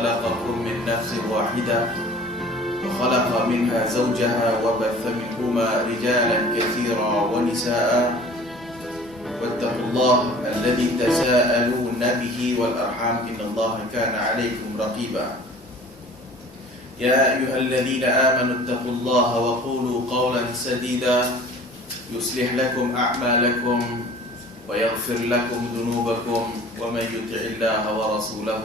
خلقكم من نفس واحدة وخلق منها زوجها وبث منهما رجالا كثيرا ونساء واتقوا الله الذي تساءلون به والأرحام إن الله كان عليكم رقيبا يا أيها الذين آمنوا اتقوا الله وقولوا قولا سديدا يصلح لكم أعمالكم ويغفر لكم ذنوبكم ومن يطع الله ورسوله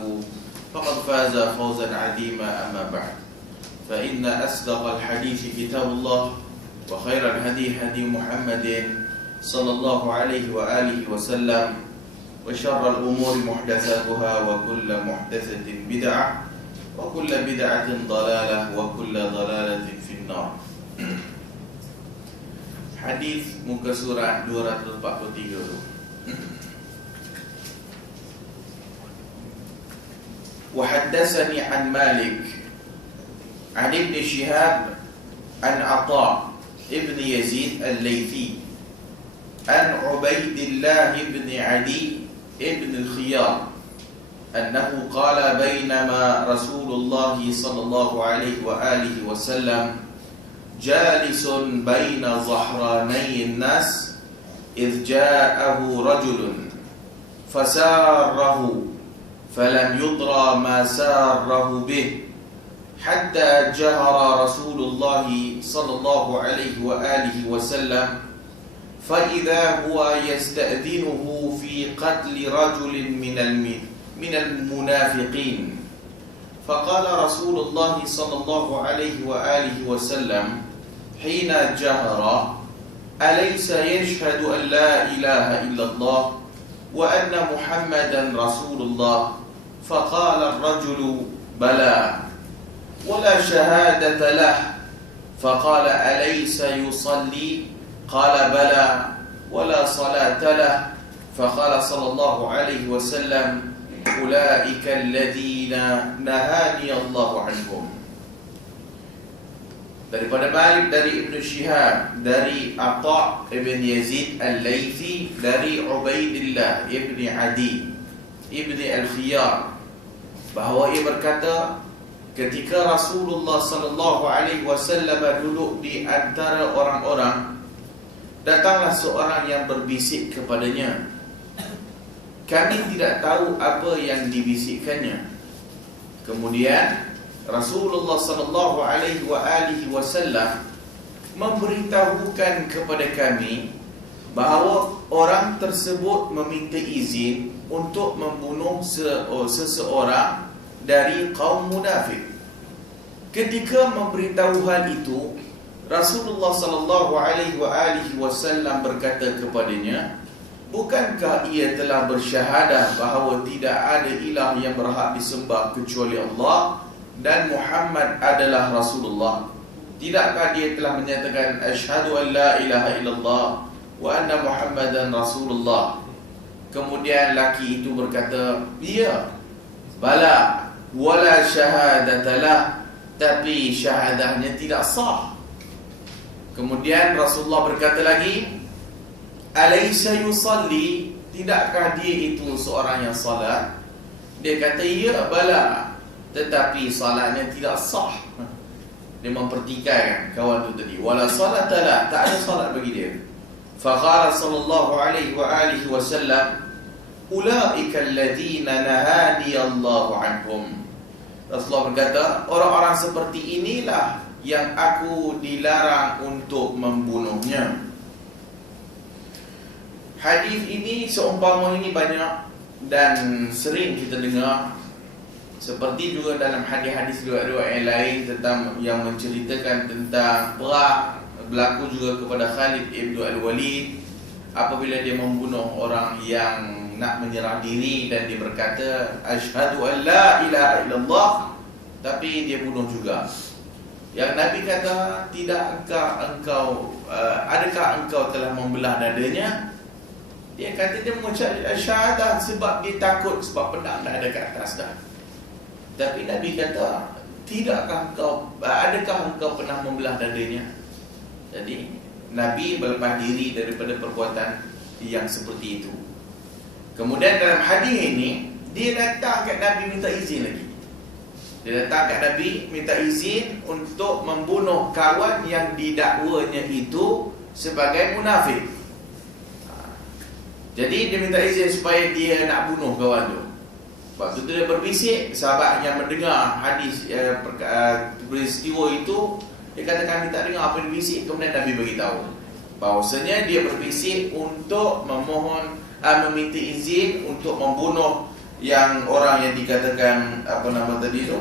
فقد فاز فوزا عظيما أما بعد فإن أصدق الحديث كتاب الله وخير الهدي هدي محمد صلى الله عليه وآله وسلم وشر الأمور محدثاتها وكل محدثة بدعة وكل بدعة ضلالة وكل ضلالة في النار. Hadis muka surat 243. وحدثني عن مالك عن ابن شهاب عن عطاء ابن يزيد الليثي عن عبيد الله بن عدي ابن الخيار أنه قال بينما رسول الله صلى الله عليه وآله وسلم جالس بين ظهراني الناس إذ جاءه رجل فساره فلم يدرى ما ساره به حتى جهر رسول الله صلى الله عليه وآله وسلم فإذا هو يستأذنه في قتل رجل من المنافقين فقال رسول الله صلى الله عليه وآله وسلم حين جهر أليس يشهد أن لا إله إلا الله وأن محمدا رسول الله فقال الرجل بلى ولا شهادة له فقال أليس يصلي قال بلى ولا صلاة له فقال صلى الله عليه وسلم أولئك الذين نهاني الله عنهم. Daripada Malik dari Ibn Shihab, dari Atha' ibn Yazid al-Laythi, dari Ubaidillah ibn Adi ibn al-Khiyar, bahawa ia berkata, ketika Rasulullah sallallahu alaihi wasallam duduk di antara orang-orang, datanglah seorang yang berbisik kepadanya. Kami tidak tahu apa yang dibisikkannya. Kemudian Rasulullah sallallahu alaihi wasallam memberitahukan kepada kami bahawa orang tersebut meminta izin untuk membunuh seseorang dari kaum munafik. Ketika memberitahu hal itu, Rasulullah sallallahu alaihi wasallam berkata kepadanya, bukankah ia telah bersyahadah bahawa tidak ada ilah yang berhak disembah kecuali Allah dan Muhammad adalah Rasulullah? Tidakkah dia telah menyatakan asyhadu an la ilaha illallah wa anna Muhammadan Rasulullah? Kemudian laki itu berkata, ya, bala wala syahadatalah, tapi syahadahnya tidak sah. Kemudian Rasulullah berkata lagi, alaysa yusalli, tidakkah dia itu seorang yang salat? Dia kata, ya bala, tetapi salatnya tidak sah. Dia mempertikaikan kawan itu tadi, wala salatalah, tak ada salat bagi dia. Faqala sallallahu alaihi wasallam, ulaika alladhina nahani Allahu anhum. Rasulullah berkata, orang-orang seperti inilah yang aku dilarang untuk membunuhnya. Hadis ini seumpama ini banyak dan sering kita dengar, seperti juga dalam hadis-hadis riwayat yang lain tentang yang menceritakan tentang perang berlaku juga kepada Khalid ibn al-Walid apabila dia membunuh orang yang nak menyerah diri dan dia berkata asyhadu an la ilaha illallah, tapi dia bunuh juga. Yang Nabi kata, tidak engkau adakah engkau telah membelah dadanya? Dia kata dia mengucap syahadah sebab dia takut, sebab pedang dah ada kat atas dah. Tapi Nabi kata, adakah engkau pernah membelah dadanya? Jadi Nabi berlepas diri daripada perbuatan yang seperti itu. Kemudian dalam hadis ini, dia datang kat Nabi minta izin lagi. Dia datang kat Nabi minta izin untuk membunuh kawan yang didakwanya itu sebagai munafik. Jadi dia minta izin supaya dia nak bunuh kawan tu. Waktu tu dia berbisik, sahabat yang mendengar hadis peristiwa itu, dia kata kami tak dengar apa yang berbisik. Kemudian Nabi beritahu bahawasanya dia berbisik untuk memohon, meminta izin untuk membunuh yang orang yang dikatakan apa nama tadi tu,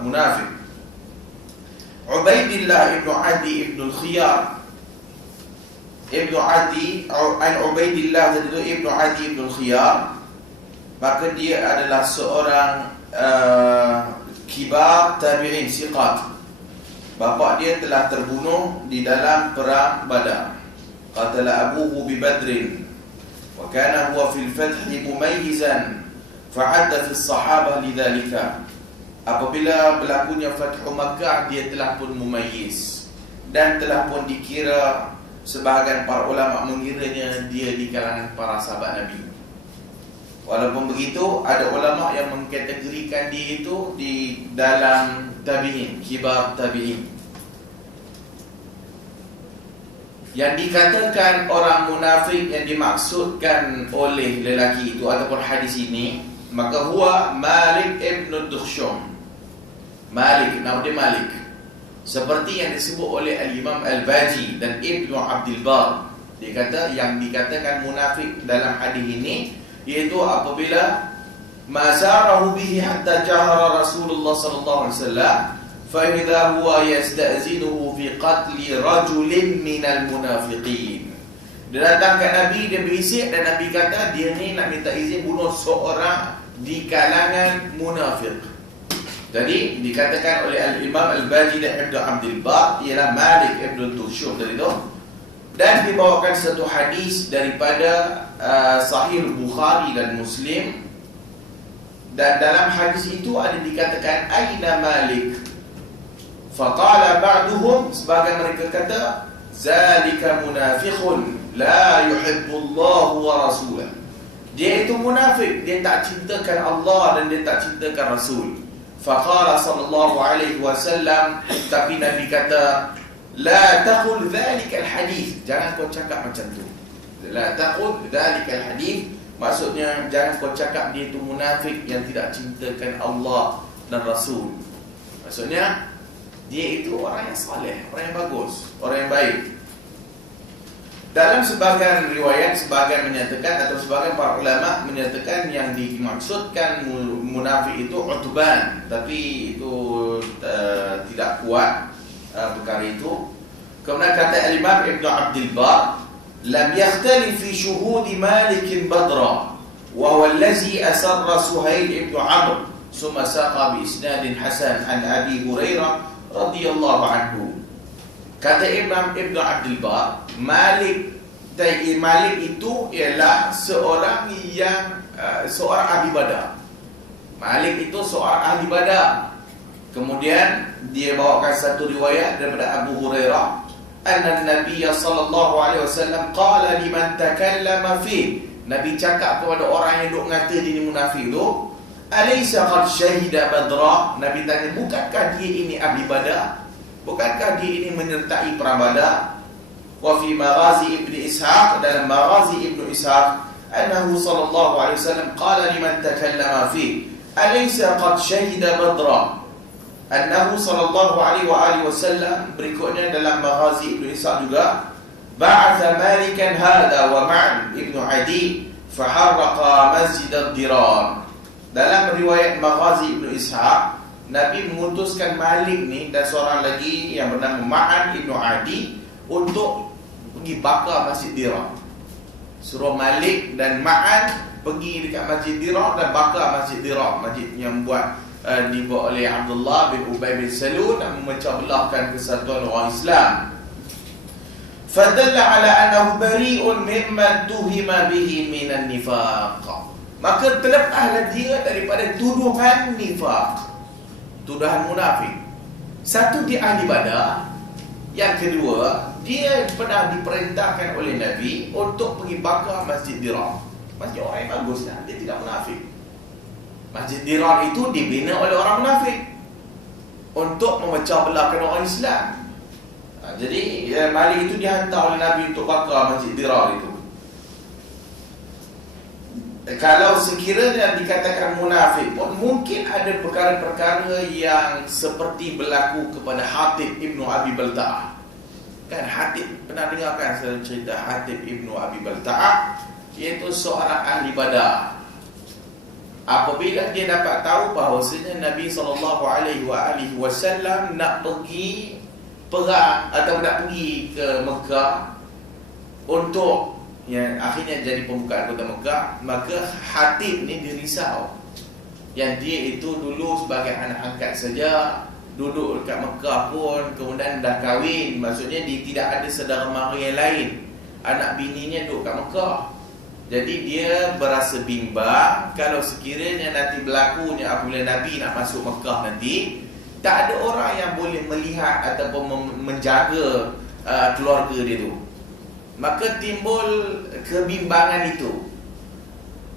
munafik. Ubaidillah ibn Adi ibn al-Khiyar, Ibn Adi an Ubaidillah tadi tu Ibn Adi ibn al-Khiyar, maka dia adalah seorang kibar tabi'in siqat. Bapa dia telah terbunuh di dalam perang Badar. Qatala abuhu bi Badrin wa kana huwa fil fath mumayyizan fa'adda fi as-sahabah lidzalika. Apabila berlakunya Fathu Makkah, dia telah pun mumayyiz dan telah pun dikira, sebahagian para ulama mengiranya dia di kalangan para sahabat Nabi. Walaupun begitu, ada ulama yang mengkategorikan dia itu di dalam tabi'in, kibar tabi'in. Yang dikatakan orang munafik yang dimaksudkan oleh lelaki itu ataupun hadis ini, maka huwa Malik ibn Dukhshum. Malik, nama dia Malik, seperti yang disebut oleh Al-Imam Al-Baji dan Ibn Abdul Bar. Dia kata yang dikatakan munafik dalam hadis ini iaitu apabila masarahu bihi hatta jahara Rasulullah sallallahu alaihi wasallam fa idza huwa yasta'zinuhu fi qatli rajulin minal munafiqin. Dia datang ke Nabi, dia berisik, dan Nabi kata dia ni nak minta izin bunuh seorang di kalangan munafik. Jadi dikatakan oleh Al-Imam Al-Baji dan Ibn Abdul Bar ialah Malik ibn Dukhshum dari itu. Dan dibawakan satu hadis daripada Sahih Bukhari dan Muslim, dan dalam hadis itu ada dikatakan aina Malik, faqala ba'duhum, sebagian mereka kata zalika munafiqun la yuhibbullahu wa rasulah. Dia itu munafik, dia tak cintakan Allah dan dia tak cintakan Rasul. Faqala sallallahu alaihi wasallam, tapi Nabi kata la taqul dhalika alhadith, jangan kau cakap macam tu. La taqul dhalika alhadith, maksudnya jangan kau cakap dia itu munafik yang tidak cintakan Allah dan Rasul. Maksudnya dia itu orang yang saleh, orang yang bagus, orang yang baik. Dalam sebahagian riwayat, sebahagian menyatakan atau sebahagian para ulama menyatakan yang dimaksudkan munafik itu Utban, tapi itu tidak kuat perkara itu. Kemudian kata Al-Imam Ibn Abdul Bar, lam yakhtalif fi shuhudi Malik Badra wa huwa allazi asarra Suhail ibn Amr thumma saqa bi isnadin hasan an Abi Hurairah radhiyallahu anhu. Kata Imam Ibn Abdul Bar, Malik itu ialah seorang yang seorang ahli badar. Malik itu seorang ahli badar. Kemudian dia bawakan satu riwayat daripada Abu Hurairah, anna Nabi sallallahu alaihi wasallam qala liman takallama fi, Nabi cakap kepada orang yang duk ngata dia ni munafik tu, alaysa qad syahida badra, Nabi tanya bukankah dia ini ahli badar, bukankah dia ini menyertai perang Badar. Wa fi Maghazi Ibn Ishaq, dalam Maghazi Ibn Ishaq, annahu sallallahu alaihi wasallam qala liman takallama fi alaysa qad syahida badra, annahu sallallahu alaihi wa alihi wasallam. Berikutnya dalam Maghazi Ibn Ishaq juga, ba'atha Malikan hadha wa Ma'an Ibn Adi faharraqa masjid ad-Dirar. Dalam riwayat Maghazi Ibn Ishaq, Nabi mengutuskan Malik ni dan seorang lagi yang bernama Ma'an Ibn Adi untuk pergi bakar Masjid Dirar. Suruh Malik dan Ma'an pergi dekat Masjid Dirar dan bakar Masjid Dirar, masjid yang dibuat oleh Abdullah bin Ubay bin Salul dan memecah belahkan kesatuan orang Islam. Fadalla ala annahu bari'un mimman tuhima bihi minan nifaq, maka terlepaslah dia daripada tuduhan nifaq, tuduhan munafik. Satu, dia ahli badar. Yang kedua, dia pernah diperintahkan oleh Nabi untuk pergi bakar Masjid Dirar. Masjid orang yang bagus lah, dia tidak munafik. Masjid Dirar itu dibina oleh orang munafik untuk memecah belahkan orang Islam. Jadi Malik itu dihantar oleh Nabi untuk bakar Masjid Dirar itu. Kalau sekiranya dikatakan munafik pun, mungkin ada perkara-perkara yang seperti berlaku kepada Hatib Ibnu Abi Balta'ah. Kan Hatib, pernah dengar kan cerita Hatib Ibnu Abi Balta'ah, iaitu seorang ahli Badar. Apabila dia dapat tahu bahawasanya Nabi SAW nak pergi perang atau nak pergi ke Mekah untuk yang akhirnya jadi pembukaan kota Mekah, maka Hatib ni dia risau yang dia itu dulu sebagai anak angkat saja, duduk dekat Mekah pun, kemudian dah kahwin, maksudnya dia tidak ada saudara mara yang lain, anak bininya duduk kat Mekah. Jadi dia berasa bimbang kalau sekiranya nanti berlakunya apabila Nabi nak masuk Mekah nanti, tak ada orang yang boleh melihat ataupun menjaga keluarga dia tu. Maka timbul kebimbangan itu.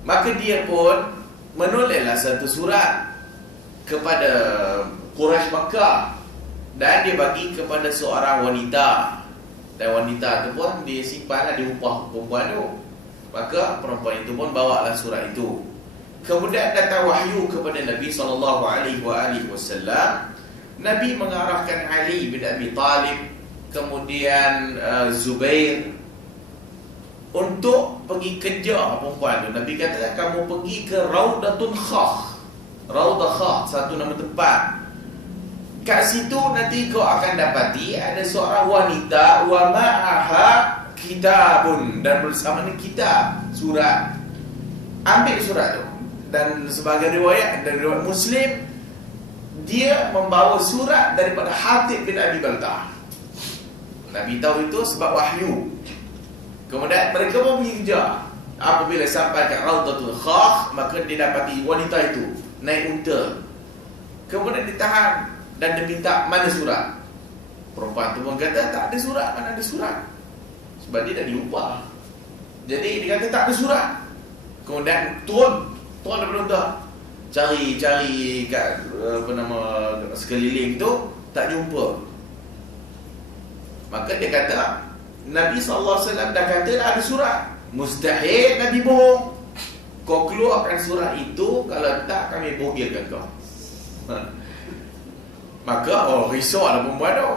Maka dia pun menulislah satu surat kepada Quraisy Makkah, dan dia bagi kepada seorang wanita, dan wanita itu pun dia simpanlah di rumah perempuan tu. Maka perempuan itu pun bawalah surat itu. Kemudian datang wahyu kepada Nabi SAW. Nabi mengarahkan Ali bin Abi Talib, kemudian Zubair, untuk pergi kejar perempuan tu. Nabi kata, kamu pergi ke Raudatun Khakh. Raudah Khakh, satu nama tempat. Kat situ nanti kau akan dapati ada seorang wanita, wa ma'aha kitabun, dan bersama ni kitab, surat. Ambil surat tu. Dan sebagai riwayat dari riwayat Muslim, dia membawa surat daripada Hatib bin Abi Balta'ah. Nabi tahu itu sebab wahyu. Kemudian mereka pun pergi kejar. Apabila sampai ke Raudatul Khakh, maka dia dapati wanita itu naik unta. Kemudian ditahan dan dia minta, mana surat? Perempuan tu pun kata, tak ada surat. Mana ada surat? Sebab dia dah diupah. Jadi dia kata tak ada surat. Kemudian turun daripada unta, cari kat sekeliling tu, tak jumpa. Maka dia kata, Nabi SAW dah kata dah ada surat. Mustahil Nabi bohong. Kau keluarkan surat itu, kalau tak kami bogilkan kau. Maka risaulah perempuan tu.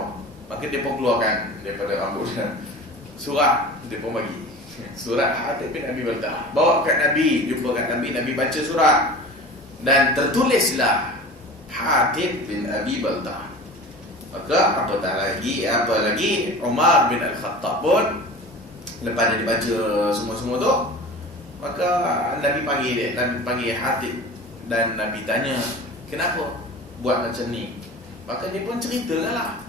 Maka dia pun keluarkan daripada rambut surat, dia pun bagi surat Hatib bin Abi Balta'ah. Bawa kat Nabi, jumpa kat Nabi, Nabi baca surat, dan tertulislah Hatib bin Abi Balta'ah. Maka apa lagi Umar bin Al-Khattab pun, lepas dia dibaca semua-semua tu, maka Nabi panggil Hatib, dan Nabi tanya, kenapa buat macam ni? Maka dia pun ceritakan lah,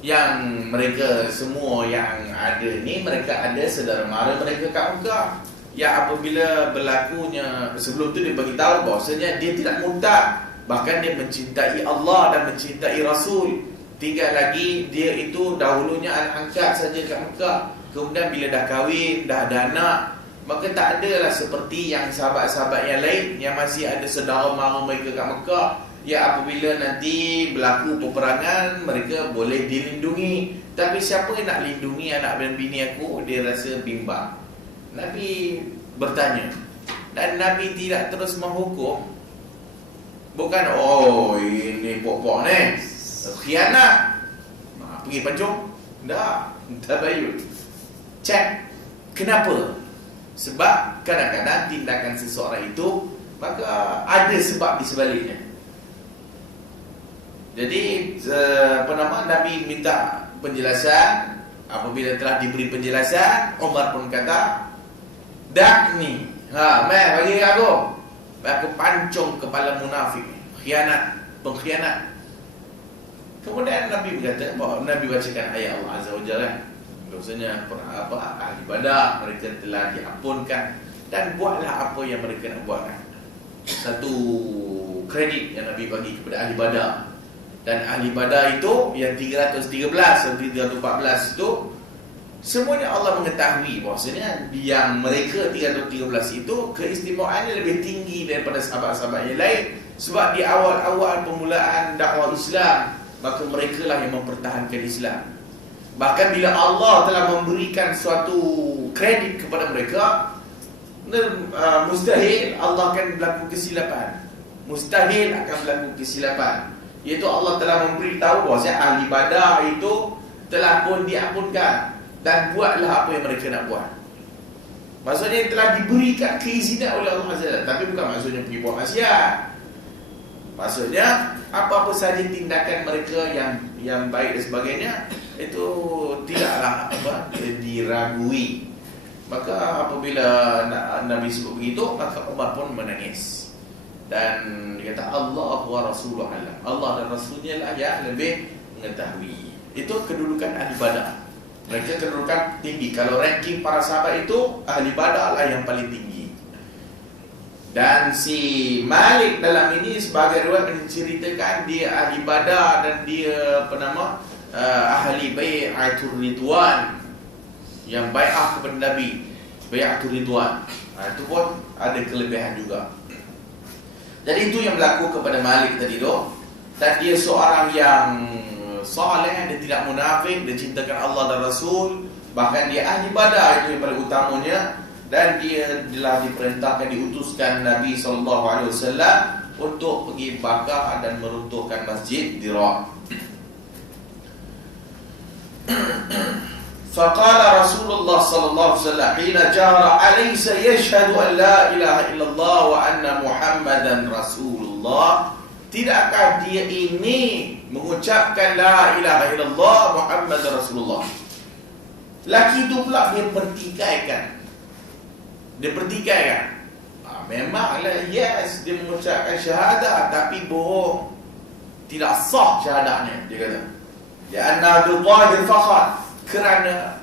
yang mereka semua yang ada ni, mereka ada saudara mara mereka kat Mekah, yang apabila berlakunya, sebelum tu dia bagi tahu bahawasanya dia tidak murtad, bahkan dia mencintai Allah dan mencintai Rasul. Tinggal lagi dia itu dahulunya anak angkat saja kat Mekah, kemudian bila dah kahwin, dah ada anak, maka tak adalah seperti yang sahabat-sahabat yang lain yang masih ada saudara mara mereka kat Mekah, ya apabila nanti berlaku peperangan mereka boleh dilindungi. Tapi siapa yang nak lindungi anak dan bini aku? Dia rasa bimbang. Nabi bertanya, dan Nabi tidak terus menghukum. Bukan, oh ini pokok ni khianat, pergi pancung. Tak, tabayun. Cek, kenapa? Sebab kadang-kadang tindakan seseorang itu, maka ada sebab di sebaliknya. Jadi Nabi minta penjelasan. Apabila telah diberi penjelasan, Umar pun kata, dak ni, bagi aku pancung kepala munafik, pengkhianat. Kemudian Nabi berkata, Nabi bacakan ayat Allah Azza wa Jalla, bahwasanya ahli Badar mereka telah diampunkan, dan buatlah apa yang mereka nak buat. Satu kredit yang Nabi bagi kepada ahli Badar. Dan ahli Badar itu yang 313 atau 314 itu, Semuanya Allah mengetahui bahwasanya yang mereka 313 itu keistimewaannya lebih tinggi daripada sahabat-sahabat yang lain. Sebab di awal-awal permulaan dakwah Islam, maka mereka lah yang mempertahankan Islam. Bahkan bila Allah telah memberikan suatu kredit kepada mereka, mustahil Allah akan berlaku kesilapan. Mustahil akan berlaku kesilapan. Iaitu Allah telah memberitahu bahwasanya ahli Badar itu telah pun diampunkan dan buatlah apa yang mereka nak buat. Maksudnya telah diberikan keizinan oleh Allah Azza wa Jalla. Tapi bukan maksudnya pergi buat maksiat. Maksudnya apa-apa saja tindakan mereka yang baik dan sebagainya itu tidaklah diragui. Maka apabila Nabi sebut begitu, maka Umar pun menangis. Dan dia kata Allah wa Rasulullah alam. Allah dan Rasulnya lah yang lebih mengetahui. Itu kedudukan ahli Badar. Mereka kedudukan tinggi. Kalau ranking para sahabat itu, ahli Badar lah yang paling tinggi. Dan si Malik dalam ini sebagai riwayat menceritakan dia ahli Badar dan dia ahli bai'atul ridwan, yang bai'ah kepada Nabi, bai'atul ridwan. Itu pun ada kelebihan juga. Jadi itu yang berlaku kepada Malik tadi tu. Dan dia seorang yang saleh, dia tidak munafik, dia cintakan Allah dan Rasul. Bahkan dia ahli Badar, itu yang paling utamanya. Dan dia telah diperintahkan, diutuskan Nabi SAW untuk pergi bakar dan meruntuhkan Masjid Dirar. Faqala Rasulullah sallallahu alaihi wasallam hina jara alaysa yashhadu an la ilaha illallah wa anna Muhammadan Rasulullah. Tidakkah dia ini mengucapkan la ilaha illallah Muhammadan Rasulullah? Laki itu pula dia pertikaikan. Memanglah yes, dia mengucapkan syahadah tapi bohong. Tidak sah syahadahnya, dia kata. Ya anna bil zahir faqat, kerana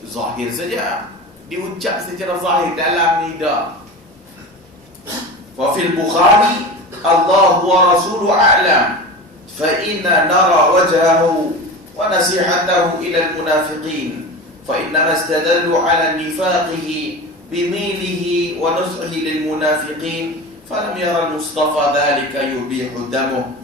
zahir saja, diucap secara zahir dalam lidah. Wa fil Bukhari Allah wa rasuluhu a'lam fa inna nara wajhahu wa nasihatahu ila al-munafiqin fa inna istadallu ala nifaqihi bimilihi wa nushihi lil munafiqin falam yara al-Mustafa dhalika yubihu damuh.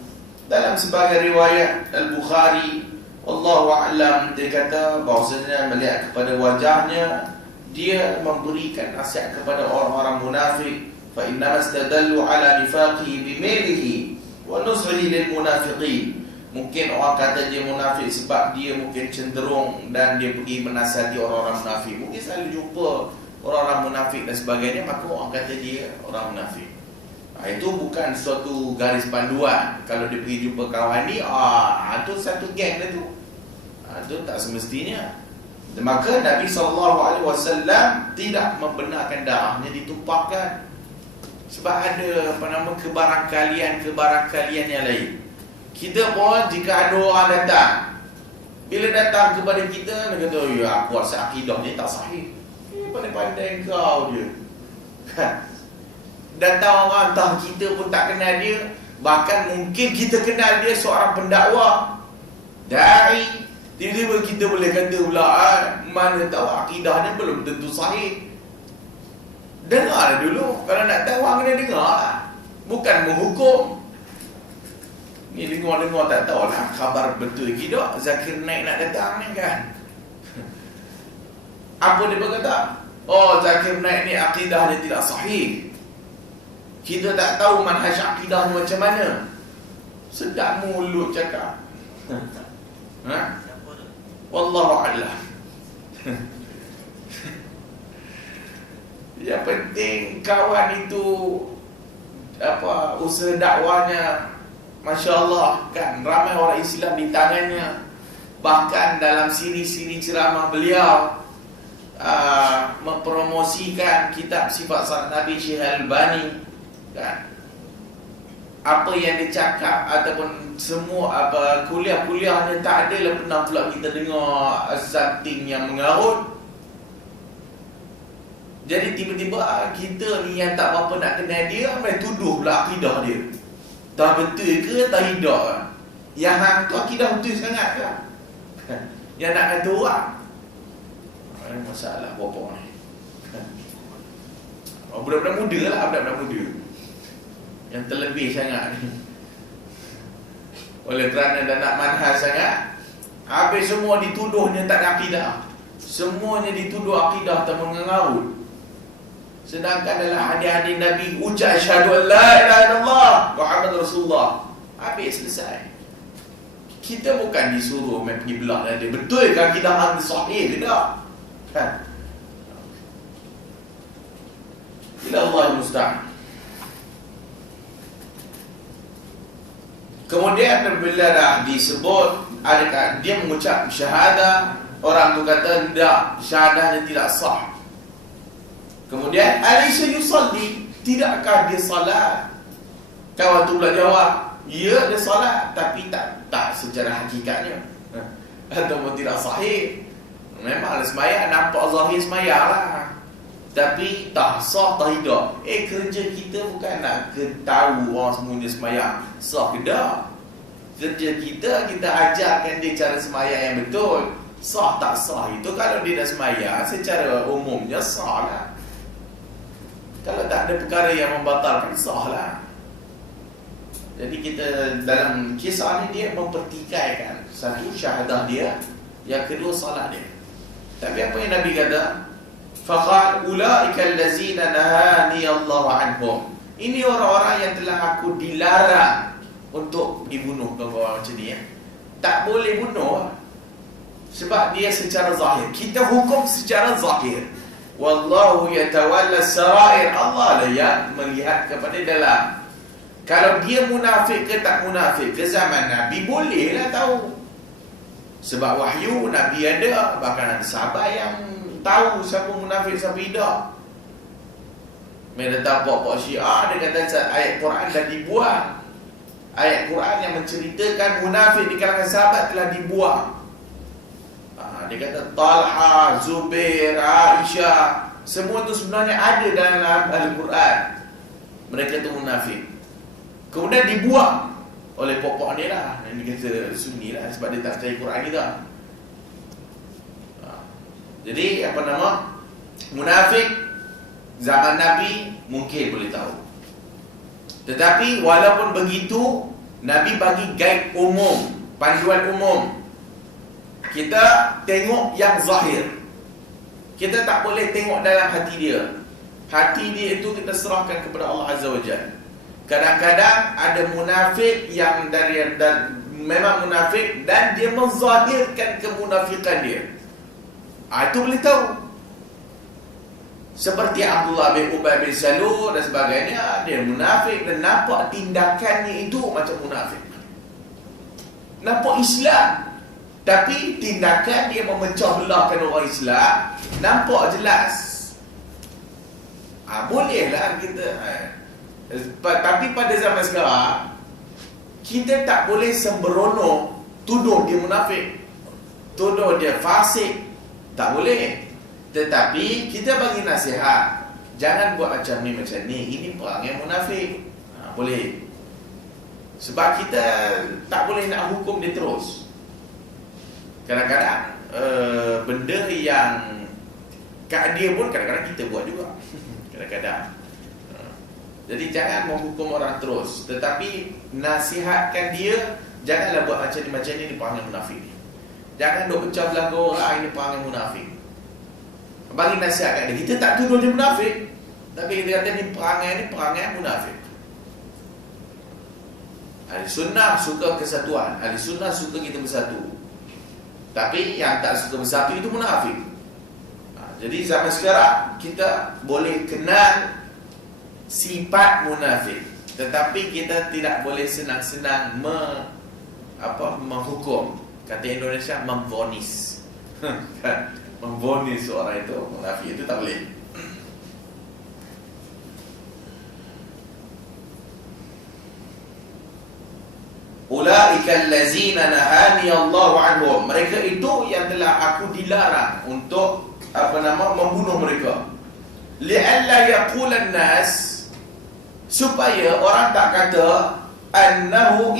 Dalam sebagai riwayat Al-Bukhari, Wallahu a'lam, dia kata bahawasanya melihat kepada wajahnya, dia memberikan nasihat kepada orang-orang munafik. Fa inna mastadallu ala nifaqihi bimilihi wa nusrihi lil munafiqin. Mungkin orang kata dia munafik sebab dia mungkin cenderung dan dia pergi menasihati orang-orang munafik. Mungkin selalu jumpa orang-orang munafik dan sebagainya, maka orang kata dia orang munafik. Itu bukan suatu garis panduan. Kalau dia pergi jumpa kawan ni, itu satu geng dia tu. Itu tak semestinya. Maka Nabi SAW tidak membenarkan darahnya ditumpahkan. Sebab ada kebarangkalian yang lain. Kita pun jika ada orang datang, bila datang kepada kita, dia kata, ya aku rasa akidah ni tak sahih. Pandai-pandai kau dia. Datang orang entah kita pun tak kenal dia, bahkan mungkin kita kenal dia seorang pendakwah, dai, tiba-tiba kita boleh kata pula, mana tahu akidahnya belum tentu sahih. Dengar dulu. Kalau nak tahu, orang kena dengar, bukan menghukum. Ni dengar-dengar tak tahulah khabar betul ke tak Zakir Naik nak datang ni kan. Apa dia berkata? Oh, Zakir Naik ni akidah dia tidak sahih. Kita tak tahu manhaj akidah macam mana. Sedap mulut cakap. Wallahu a'lam. Yang penting kawan itu usaha dakwanya, Masya Allah kan, ramai orang Islam di tangannya. Bahkan dalam siri-siri ceramah beliau mempromosikan kitab sifat salat Nabi Syekh Al-Albani kan. Apa yang dia cakap ataupun semua kuliah-kuliahnya tak adalah pernah pula kita dengar azanting yang mengarut. Jadi tiba-tiba kita ni yang tak berapa nak kenal dia, main tuduh pula akidah dia. Tak betul ke tak hidup? Yang hang tu akidah betul sangat ke? Yang nak kata orang. Masalah popok ni. Budak-budak muda lah, budak-budak muda yang terlebih sangat ni. Oleh kerana dah nak manhaj sangat, habis semua dituduhnya tak ada akidah. Semuanya dituduh akidah tak mengaut. Sedangkan dalam hadis-hadis Nabi ucap asyhadu an la ilaha illallah Muhammad Rasulullah, habis selesai. Kita bukan disuruh main pergi belah dia. Betul ke akidah hang sahih ke tak? Kan? Ila Allah musta'an. Kemudian apabila dah disebut adakah dia mengucap syahadah, orang tu kata tidak, syahadahnya tidak sah. Kemudian alaysa yusalli, tidakkah dia salat? Kawan tu pula jawab, ya dia salat, tapi tak secara hakikatnya, ataupun tidak sahih. Memang sembahyang nampak zahir sembahyang lah, tapi tak sah tak tidak. Kerja kita bukan nak tahu orang semuanya sembahyang sah ke tak. Kerja kita ajarkan dia cara sembahyang yang betul. Sah tak sah itu kalau dia dah sembahyang secara umumnya sah lah. Kalau tak ada perkara yang membatalkan, sah lah. Jadi kita dalam kisah ni dia mempertikaikan, satu syahadah dia, yang kedua salat dia. Tapi apa yang Nabi kata? Faqal ulaika allazina nahani Allah anhum. Ini orang-orang yang telah aku dilarang untuk dibunuh. Kawan-kawan macam ni ya. Tak boleh bunuh sebab dia secara zahir. Kita hukum secara zahir. Wallahu yatawalla sarair. Allah lah yang melihat kepada dalam. Kalau dia munafik ke tak munafik ke zaman Nabi, bolehlah tahu. Sebab wahyu Nabi ada, bahkan ada sahabat yang tahu siapa munafik siapa tidak. Mereka tahu pokok Syiah, dia kata ayat Quran dah dibuang. Ayat Quran yang menceritakan munafik di kalangan sahabat telah dibuang. Dia kata Talha, Zubair, Aisyah, semua tu sebenarnya ada dalam Al-Quran. Mereka tu munafik. Kemudian dibuang oleh pokok ni lah, yang dia kata Sunni lah, sebab dia tak percaya Quran ni tak. Jadi apa nama, munafik zaman Nabi mungkin boleh tahu. Tetapi walaupun begitu, Nabi bagi guide umum, panduan umum. Kita tengok yang zahir. Kita tak boleh tengok dalam hati dia. Hati dia itu kita serahkan kepada Allah Azza wa Jalla. Kadang-kadang ada munafik yang memang munafik dan dia menzahirkan kemunafikan dia. Itu boleh tahu. Seperti Abdullah bin Ubay bin Salul dan sebagainya, dia munafik dan nampak tindakannya itu macam munafik. Nampak Islam, tapi tindakan dia memecah belahkan orang Islam, nampak jelas. Bolehlah kita. Tapi pada zaman sekarang, kita tak boleh sembrono tuduh dia munafik, tuduh dia fasik. Tak boleh. Tetapi kita bagi nasihat, jangan buat macam ni, macam ni. Ini perangai munafik. Boleh. Sebab kita tak boleh nak hukum dia terus. Kadang-kadang benda yang kat dia pun kadang-kadang kita buat juga. Kadang-kadang. Jadi jangan menghukum orang terus, tetapi nasihatkan dia, janganlah buat macam ni dia perangai munafik. Jangan duk pecah belah orang, ini perangai munafik. Bagi nasihat kat dia. Kita tak tuduh dia munafik, tapi kita kata ni perangai munafik. Ahli sunnah suka kesatuan, ahli sunnah suka kita bersatu. Tapi yang tak suka bersatu itu munafik. Jadi zaman sekarang kita boleh kenal sifat munafik, tetapi kita tidak boleh senang-senang menghukum. Kata Indonesia, memvonis. Memvonis orang itu munafik, itu tak boleh. Ulaika allazina nahani Allahu anhum. Mereka itu yang telah aku dilarang untuk membunuh mereka. Li'alla yaqulan nas, supaya orang tak kata innahu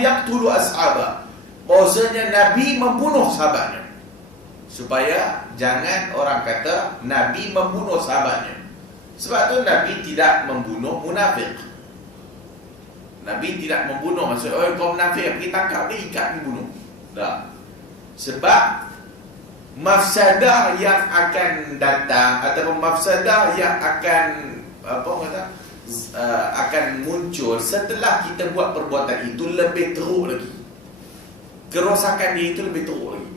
yaqtulu ashaba, bahwasanya Nabi membunuh sahabatnya. supaya jangan orang kata Nabi membunuh sahabatnya. Sebab tu Nabi tidak membunuh munafik. Nabi tidak membunuh, maksud kau munafik, pergi tangkap dia, ikat membunuh. Tak. Sebab mafsadah yang akan datang ataupun mafsadah yang akan akan muncul setelah kita buat perbuatan itu lebih teruk lagi. Kerosakan dia itu lebih teruk lagi.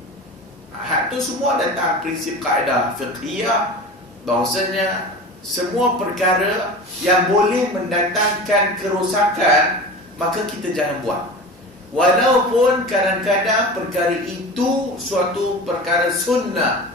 Itu semua datang prinsip kaedah fiqhiyah bahawasanya semua perkara yang boleh mendatangkan kerosakan maka kita jangan buat. Walaupun kadang-kadang perkara itu suatu perkara sunnah,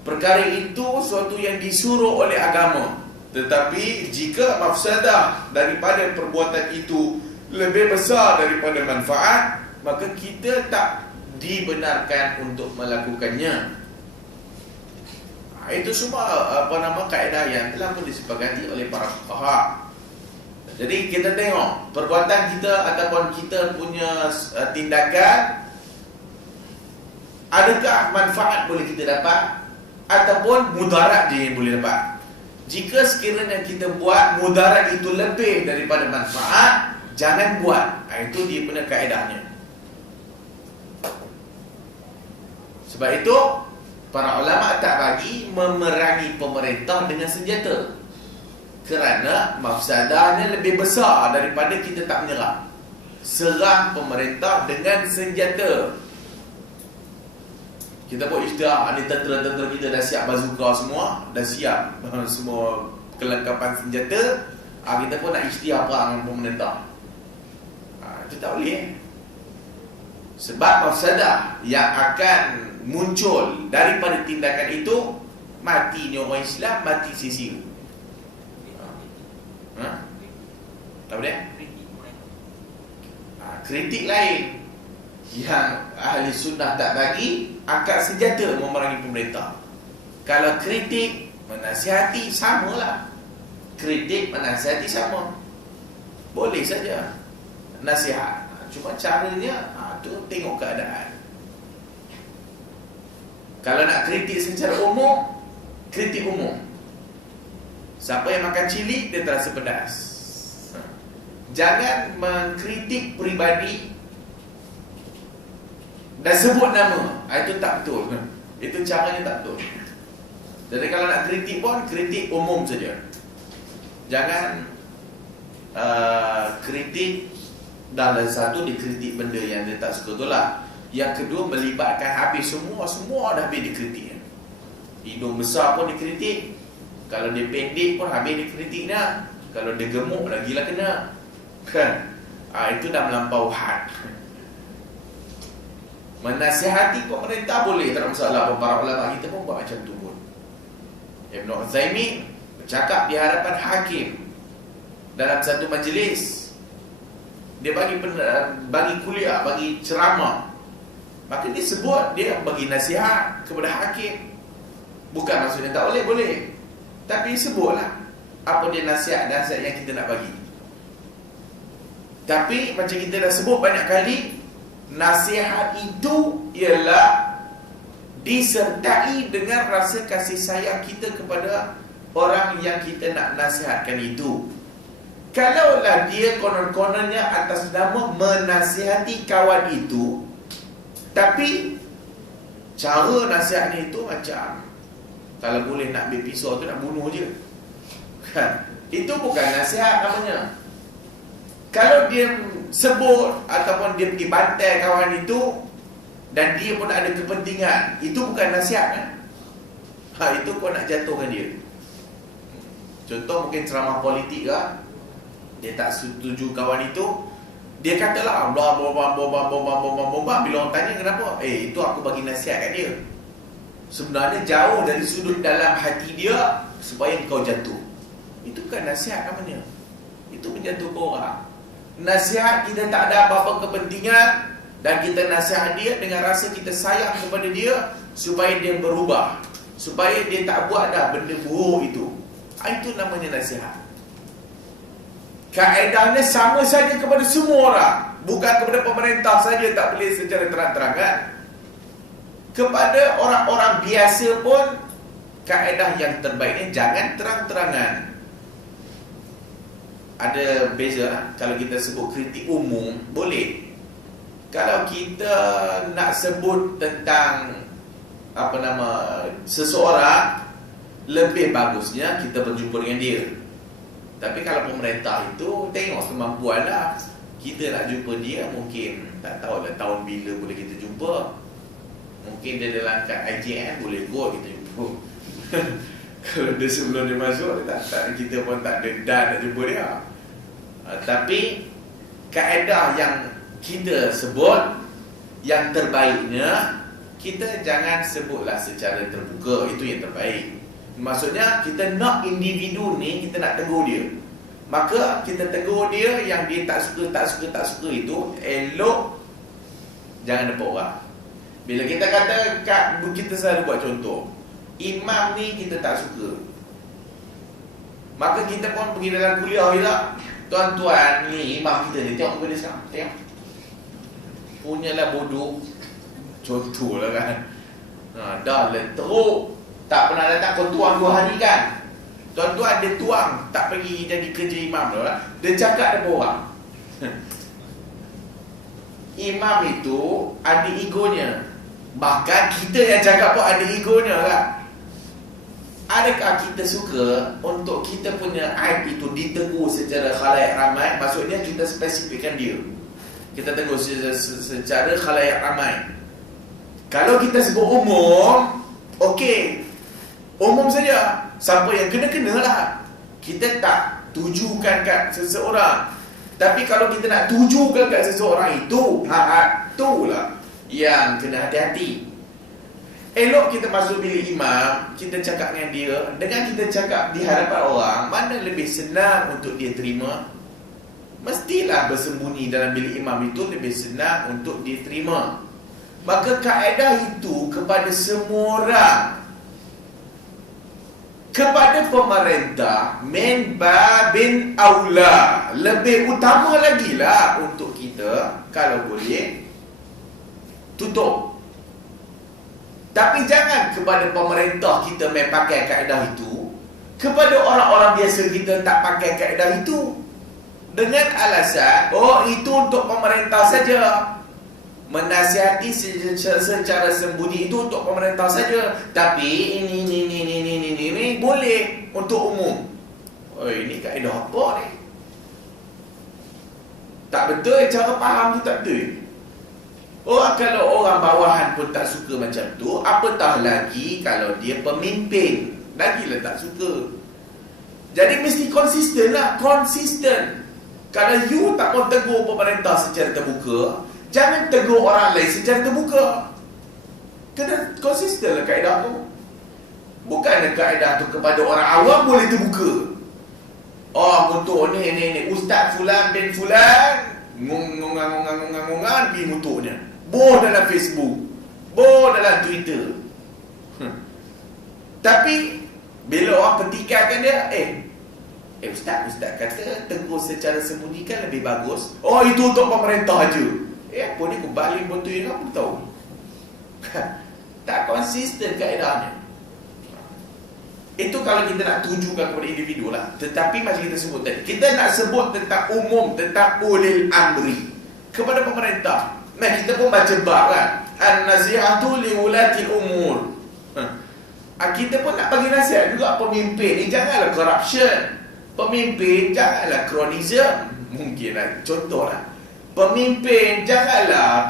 perkara itu suatu yang disuruh oleh agama, tetapi jika mafsadah daripada perbuatan itu lebih besar daripada manfaat, maka kita tak dibenarkan untuk melakukannya. Itu semua kaedah yang telah pun disepakati oleh para fuqaha. Jadi kita tengok perbuatan kita ataupun kita punya tindakan, adakah manfaat boleh kita dapat ataupun mudarat je yang boleh dapat. Jika sekiranya kita buat mudarat itu lebih daripada manfaat, jangan buat. Itu dia punya kaedahnya. Sebab itu para ulama tak bagi memerangi pemerintah dengan senjata, kerana mafsadahnya lebih besar daripada kita tak menyerang. Serang pemerintah dengan senjata. Kita buat isytihar, ni tentera-tentera kita dah siap bazooka semua, dah siap semua kelengkapan senjata, kita pun nak isytihar perang dengan pemerintah. Itu tak boleh. Sebab mafsadah yang akan muncul daripada tindakan itu, matinya orang Islam, mati sia-sia. Tak boleh? Kritik lain yang ahli sunnah tak bagi, angkat senjata memerangi pemerintah. Kalau kritik, menasihati, samalah. Kritik, menasihati sama. Boleh saja nasihat. Cuma caranya tu tengok keadaan. Kalau nak kritik secara umum, kritik umum. Siapa yang makan cili, dia terasa pedas. Jangan mengkritik peribadi dan sebut nama. Itu tak betul. Itu caranya tak betul. Jadi kalau nak kritik pun, kritik umum saja. Jangan kritik dalam satu dikritik benda yang dia tak suka tu lah. Yang kedua, melibatkan habis semua dah habis dikritik. Hidung besar pun dikritik, kalau dia pendek pun habis dikritik dah. Kalau dia gemuk lagi lah kena. Kan? Itu dah melampau had. Menasihati pemerintah boleh, tak ada masalah. Para ulama kita pun buat macam tu pun. Ibn Uthaymin bercakap di hadapan hakim dalam satu majlis. Dia bagi kuliah, bagi ceramah. Maka dia sebut, dia bagi nasihat kepada hakim. Bukan maksudnya tak boleh, boleh. Tapi sebutlah apa dia nasihat yang kita nak bagi. Tapi macam kita dah sebut banyak kali, nasihat itu ialah disertai dengan rasa kasih sayang kita kepada orang yang kita nak nasihatkan itu. Kalaulah dia konon-kononnya atas nama menasihati kawan itu, tapi cara nasihatnya itu macam, kalau boleh nak ambil pisau tu nak bunuh je. Kan? Itu bukan nasihat namanya. Kalau dia sebut ataupun dia pergi bantai kawan itu dan dia pun ada kepentingan, itu bukan nasihat kan? Itu kau nak jatuhkan dia. Contoh mungkin ceramah politik lah, dia tak setuju kawan itu, dia katalah bla bla bla bla bla bla bla. Bila orang tanya kenapa, itu aku bagi nasihat kat dia. Sebenarnya jauh dari sudut dalam hati dia supaya kau jatuh. Itu bukan nasihat namanya. Itu menjatuhkan orang. Nasihat kita tak ada apa-apa kepentingan, dan kita nasihat dia dengan rasa kita sayang kepada dia supaya dia berubah, supaya dia tak buat dah benda buruk itu. Itu namanya nasihat. Kaedahnya sama saja kepada semua orang, bukan kepada pemerintah saja tak boleh secara terang-terangan. Kepada orang-orang biasa pun, kaedah yang terbaiknya jangan terang-terangan. Ada beza. Kalau kita sebut kritik umum, boleh. Kalau kita nak sebut tentang seseorang, lebih bagusnya kita berjumpa dengan dia. Tapi kalau pemerintah itu, tengok kemampuan lah. Kita nak jumpa dia, mungkin tak tahulah tahun bila boleh kita jumpa. Mungkin dia dalam kat IJN, boleh go kita jumpa. Kalau dia sebelum dia masuk, kita pun tak ada dan nak jumpa dia. Tapi kaedah yang kita sebut, yang terbaiknya, kita jangan sebutlah secara terbuka. Itu yang terbaik. Maksudnya kita nak individu ni, kita nak tegur dia. Maka kita tegur dia, yang dia tak suka itu, elok jangan depan orang. Bila kita kata, kita selalu buat contoh, imam ni kita tak suka, maka kita pun pergi dalam kuliah juga, tuan-tuan ni imam kita ni, tengok muka dia sekarang, tengok, punyalah bodoh, contohlah kan. Dah lah teruk, tak pernah datang kau tuang 2 hari kan. Tuan-tuan dia tuang, tak pergi jadi kerja imam tu lah. Dia cakap depan orang. Imam itu ada egonya. Bahkan kita yang cakap pun ada egonya kan. Adakah kita suka untuk kita punya aib itu ditegur secara khalayak ramai? Maksudnya kita spesifikkan dia. Kita tegur secara khalayak ramai. Kalau kita sebut umum, okey, umum saja. Siapa yang kena-kena lah. Kita tak tujukan kat seseorang. Tapi kalau kita nak tujukan kat seseorang itu, itulah yang kena hati-hati. Elok kita masuk bilik imam, kita cakap dengan dia. Dengan kita cakap di hadapan orang, mana lebih senang untuk dia terima? Mestilah bersembunyi dalam bilik imam itu lebih senang untuk dia terima. Maka kaedah itu kepada semua orang. Kepada pemerintah, min babin aula, lebih utama lagi lah untuk kita, kalau boleh, tutup. Tapi jangan kepada pemerintah kita main pakai kaedah itu. Kepada orang-orang biasa kita tak pakai kaedah itu, dengan alasan, itu untuk pemerintah saja. Menasihati secara sembunyi itu untuk pemerintah saja. Tapi ini boleh untuk umum. Ini kaedah apa ni? Tak betul, cara faham tu tak betul. Kalau orang bawahan pun tak suka macam tu, apatah lagi kalau dia pemimpin, lagilah tak suka. Jadi mesti konsisten lah. Konsisten. Kalau you tak mau tegur pemerintah secara terbuka, jangan tegur orang lain secara terbuka. Kena konsisten lah kaedah tu. Bukan kaedah tu kepada orang awam boleh terbuka. Untuk ni Ustaz Fulan bin Fulan ngongang pergi mutuknya. Boh dalam Facebook, boh dalam Twitter. Tapi bila orang petikankan dia, Ustaz kata tegur secara sembunyi kan lebih bagus. Itu untuk pemerintah aja. Apa ni kembali betul apa tahu. Tak konsisten kaedahnya. Itu kalau kita nak tujukan kepada individu lah. Tetapi macam kita sebut tadi, kita nak sebut tentang umum, tentang ulil amri, kepada pemerintah. Kita pun baca bab kan, an-nasihatu li ulatil umur. Kita pun nak bagi nasihat juga pemimpin ni, janganlah corruption. Pemimpin janganlah cronyism. Mungkin lah, contoh lah, pemimpin janganlah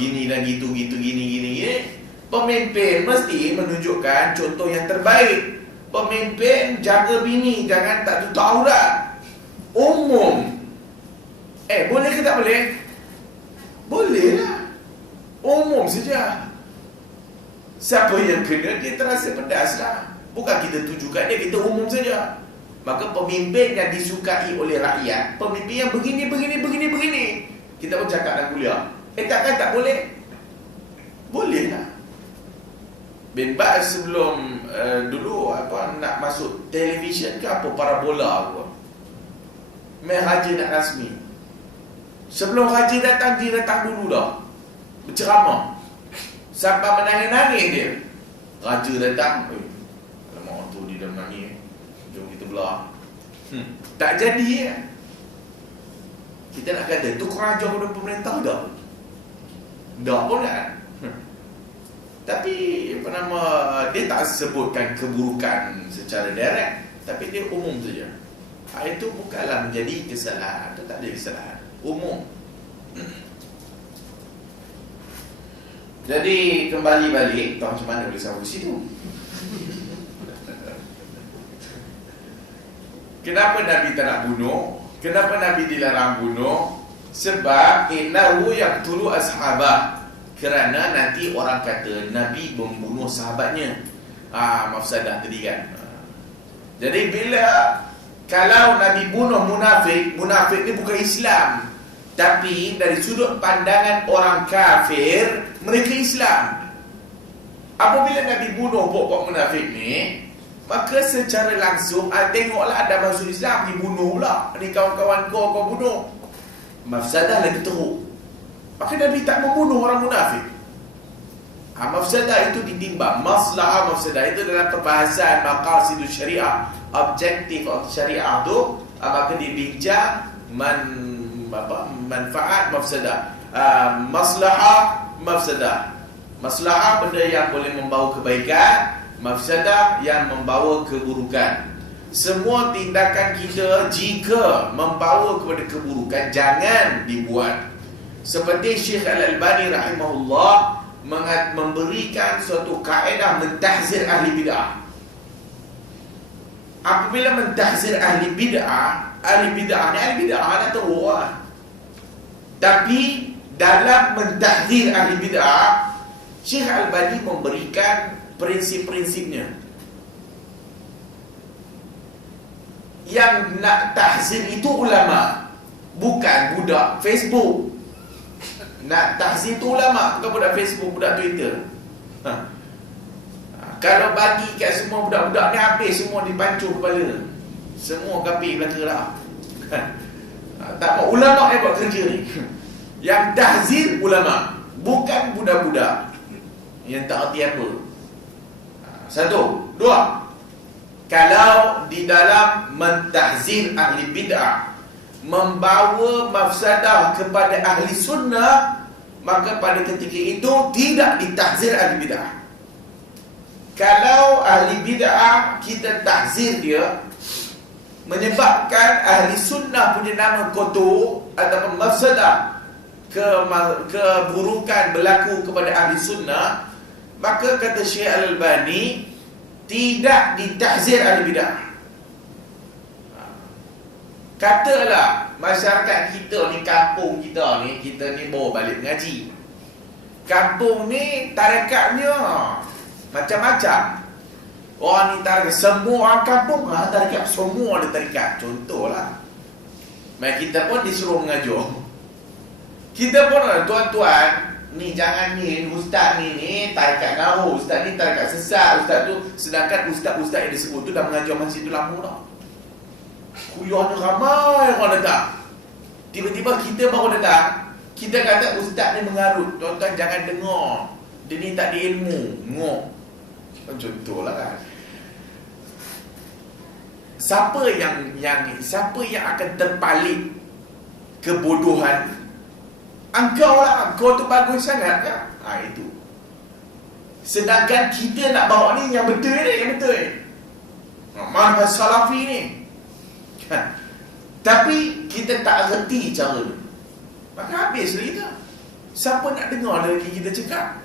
gini dan gitu gini. Pemimpin mesti menunjukkan contoh yang terbaik. Pemimpin jaga bini, jangan tak tutup aurat. Umum. Boleh ke tak boleh? Boleh lah. Umum saja. Siapa yang kena, dia terasa pedas lah. Bukan kita tujukan dia, kita umum saja. Maka pemimpin yang disukai oleh rakyat, pemimpin yang begini. Kita pun cakap dalam kuliah, takkan tak boleh? Boleh lah. Bin Baz sebelum dulu nak masuk televisyen ke apa, parabola apa, main haji nak rasmi. Sebelum haji datang, dia datang dulu dah berceramah. Sampai menangis-nangis dia. Raja datang, alamak orang tu dia dah menangis, jom kita belah. Tak jadi ya. Kita nak kata tu kurang ajar kepada pemerintah dah. Dah pun kan. Tapi apa nama, dia tak sebutkan keburukan secara direct, tapi dia umum saja. Itu bukanlah menjadi kesalahan, itu tak ada kesalahan, umum. Jadi kembali balik, tahu macam mana boleh sambung situ. Kenapa Nabi tak nak bunuh? Kenapa Nabi dilarang bunuh? Sebab innahu yaqtulu ashabah. Kerana nanti orang kata Nabi membunuh sahabatnya. Mafsadah tadi kan. Jadi bila kalau Nabi bunuh munafik, munafik ni bukan Islam, tapi dari sudut pandangan orang kafir, mereka Islam. Apabila Nabi bunuh pokok munafik ni, maka secara langsung tengoklah ada masuk Islam, pergi bunuh pula. Ni kawan-kawan kau bunuh. Mafsadah lagi teruk. Maka Nabi tak membunuh orang munafik. Mafsadah itu ditimbang. Maslahah mafsadah itu dalam perbahasan maqasidus syariah, objektif of syariah tu, maka dibincang manfaat mafsadah, maslahah mafsadah. Maslahah benda yang boleh membawa kebaikan, mafsadah yang membawa keburukan. Semua tindakan kita jika membawa kepada keburukan, jangan dibuat. Seperti Syekh Al-Albani rahimahullah memberikan suatu kaedah mentahzir ahli bid'ah. Apabila mentahzir ahli bid'ah ni ahli bid'ah nak tahu lah. Tapi dalam mentahzir ahli bid'ah, Syekh Al-Albani memberikan prinsip-prinsipnya. Yang nak tahzir itu ulama, bukan budak Facebook. Nak tahzir itu ulama, bukan budak Facebook, budak Twitter. Kalau bagi kat semua budak-budak ni, habis semua dipancung kepala. Semua kafir belaka lah. Tak mau ulama yang buat kerja ni. Yang tahzir ulama, bukan budak-budak yang tak erti apa. Satu. Dua, kalau di dalam mentahzir ahli bid'ah membawa mafsadah kepada ahli sunnah, maka pada ketika itu tidak ditahzir ahli bid'ah. Kalau ahli bid'ah kita tahzir dia menyebabkan ahli sunnah punya nama kotor ataupun mafsadah, keburukan berlaku kepada ahli sunnah, maka kata Syekh Al-Albani tidak ditahzir ahli bid'ah. Katalah masyarakat kita ni, kampung kita ni bawa balik mengaji. Kampung ni tarekatnya macam-macam. Orang ni tarekat, semua orang kampung tarekat, semua ada tarekat. Contohlah, kita pun disuruh mengajar. Kita pun tuan-tuan ni jangan ni, ustaz ni tarekat ngau, ustaz ni tarekat sesat, ustaz tu, sedangkan ustaz-ustaz yang disebut tu dah mengajar masjid tu lama dah. Kuliahnya ramai orang datang. Tiba-tiba kita baru datang, kita kata ustaz ni mengarut. Tuan-tuan jangan dengar, dia ni tak ada ilmu, ngok. Contohlah kan. Siapa yang akan terpalit kebodohan? Engkau lah, kau tu bagus sangat kan? Itu. Sedangkan kita nak bawa ni yang betul ni, manhaj salafi ni. Tapi kita tak reti cara ni, maka habislah kita. Siapa nak dengar lagi kita cakap?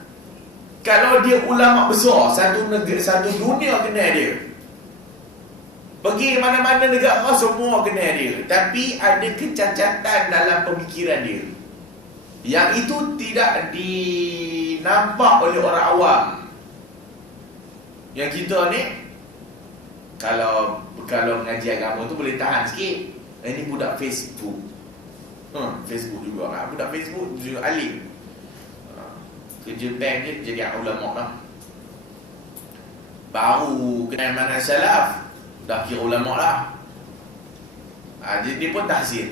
Kalau dia ulama besar, satu negeri, satu dunia kenal dia. Pergi mana-mana negara semua kenal dia. Tapi ada kecacatan dalam pemikiran dia, yang itu tidak dinampak oleh orang awam. Yang kita ni, kalau mengaji agama tu boleh tahan sikit. Ini budak Facebook. Facebook juga lah. Budak Facebook juga alim. Kerja bank je jadi ulama lah. Baru kenal manhaj salaf, dah kira ulama lah. Jadi dia pun tahzir.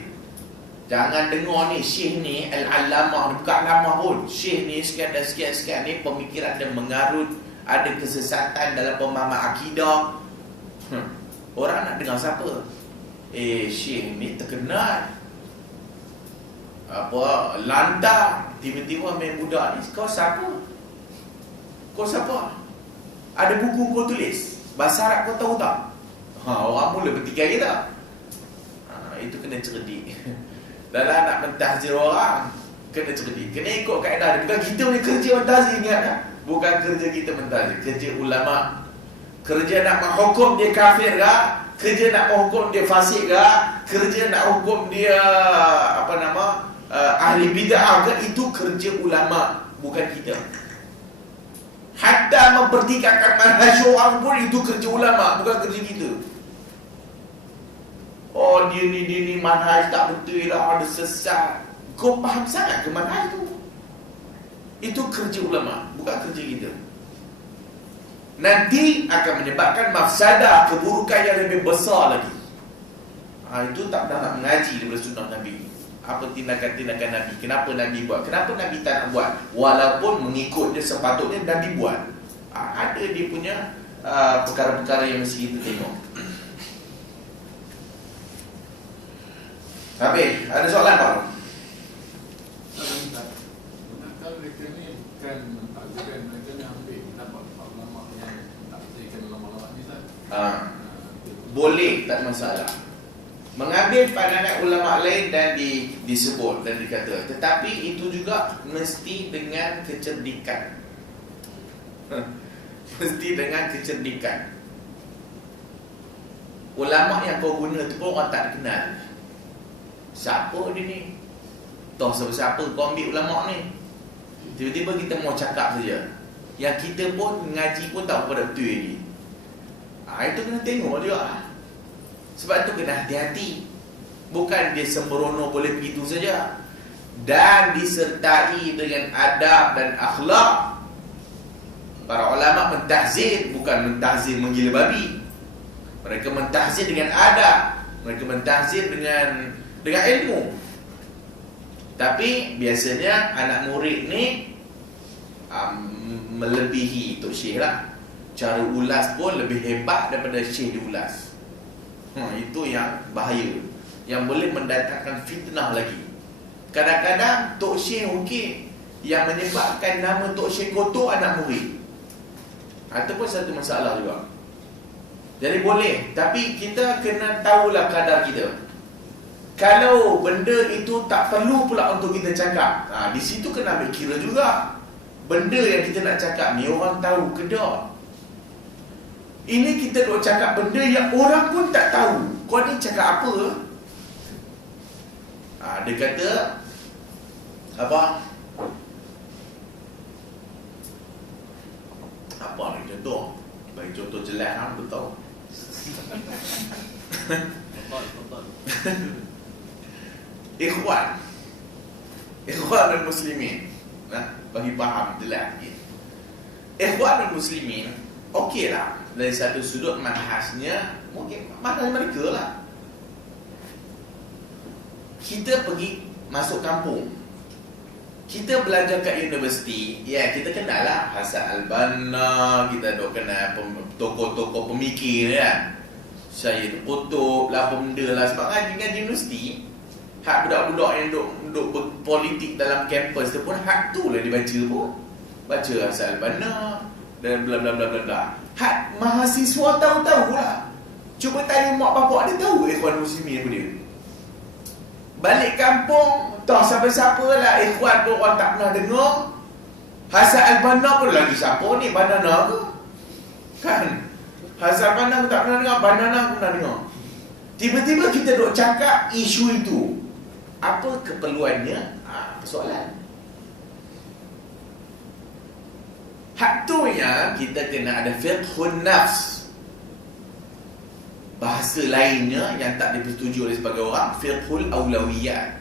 Jangan dengar ni Syekh ni Al-Allamah, bukan Allamah pun. Syekh ni sekian dan sekian ni pemikiran dia mengarut, ada kesesatan dalam pemahaman akidah. Orang nak dengar siapa? Syekh ni terkenal apa lantang, tiba-tiba main budak ni. Kau siapa? Kau siapa? Ada buku kau tulis bahasa Arab kau tahu tak? Orang mula bertikai kita. Itu kena cerdik. Dalam nak mentahzir orang, kena cerdik, kena ikut kaedah dia. Bukan kita punya kerja mentahzir, ingat tak? Bukan kerja kita mentahzir, kerja ulama. Kerja nak menghukum dia kafir ke? Kerja nak menghukum dia fasik ke? Kerja nak hukum dia ahli bid'ah ke? Itu kerja ulama, bukan kita. Hatta mempertikaikan manhaj orang pun itu kerja ulama, bukan kerja kita. Oh dia ni manhaj tak betul lah, ada sesat. Kau faham sangat ke manhaj tu? Itu kerja ulama, bukan kerja kita. Nanti akan menyebabkan mafsadah, keburukan yang lebih besar lagi. Itu tak pernah nak mengaji daripada sunnah Nabi. Apa tindakan-tindakan Nabi, kenapa Nabi buat, kenapa Nabi tak nak buat, walaupun mengikut dia sepatutnya Nabi buat. Ada dia punya perkara-perkara yang mesti kita tengok. Habis, ada soalan tak? Kalau mereka ni bukan mentakdirkan, mereka ni ambil pendapat ulama yang takdirkan ulama-ulama ni tak? Boleh, tak masalah. Mengambil pandangan ulama lain dan disebut dan dikata, tetapi itu juga mesti dengan kecerdikan. Mesti dengan kecerdikan. Ulama yang kau guna tu pun orang tak kenal. Siapa dia ni? Tahu siapa kau ambil ulama ni? Tiba-tiba kita mau cakap saja. Yang kita pun ngaji pun tak apa betul ni. Itu kena tengok juga. Sebab tu kena hati-hati. Bukan dia sembrono boleh begitu saja. Dan disertai dengan adab dan akhlak. Para ulama mentahzir, bukan mentahzir menggila babi. Mereka mentahzir dengan adab. Mereka mentahzir dengan ilmu. Tapi biasanya anak murid ni melebihi Tok Syekh lah. Cara ulas pun lebih hebat daripada Syekh diulas. Itu yang bahaya, yang boleh mendatangkan fitnah lagi. Kadang-kadang Tok Syekh okey, yang menyebabkan nama Tok Syekh kotor anak murid. Itu pun satu masalah juga. Jadi boleh, tapi kita kena tahulah kadar kita. Kalau benda itu tak perlu pula untuk kita cakap, di situ kena ambil kira juga. Benda yang kita nak cakap ni orang tahu ke tak? Ini kita duk cakap benda yang orang pun tak tahu. Kau ni cakap apa? Dia kata apa? Apa ni contoh? Bagi contoh jelas betul. Betul. Ikhwan dan muslimin, bagi faham jelas. Ikhwan dan muslimin okey lah, dari satu sudut manhajnya mungkin manhaj mereka lah. Kita pergi masuk kampung, kita belajar kat universiti, ya kita kenal lah Hasan Al-Banna, kita dok kenal tokoh-tokoh pemikir kan, Syed Qutb lah, benda lah. Sebab ngaji universiti, hak budak-budak yang duk berpolitik dalam kampus tu pun hak tu lah dibaca pun. Baca Hasan Al-Banna dan bla bla bla bla bla. Hak mahasiswa tahu-tahu lah. Cuba tanya mak bapak dia tahu ikhwan muslimin apa dia. Balik kampung, tahu siapa-siapa lah ikhwan pun orang tak pernah dengar. Hasan Al-Banna pun lagi siapa ni, Banana ke? Kan? Hasan Al-Banna pun tak pernah dengar, Banana pun pernah dengar. Tiba-tiba kita duk cakap isu itu. Apa keperluannya? Persoalan. Hak tu yang kita kena ada fiqhun nafs. Bahasa lainnya yang tak dipersetujui oleh sebagai orang, fiqhul awlawiyat.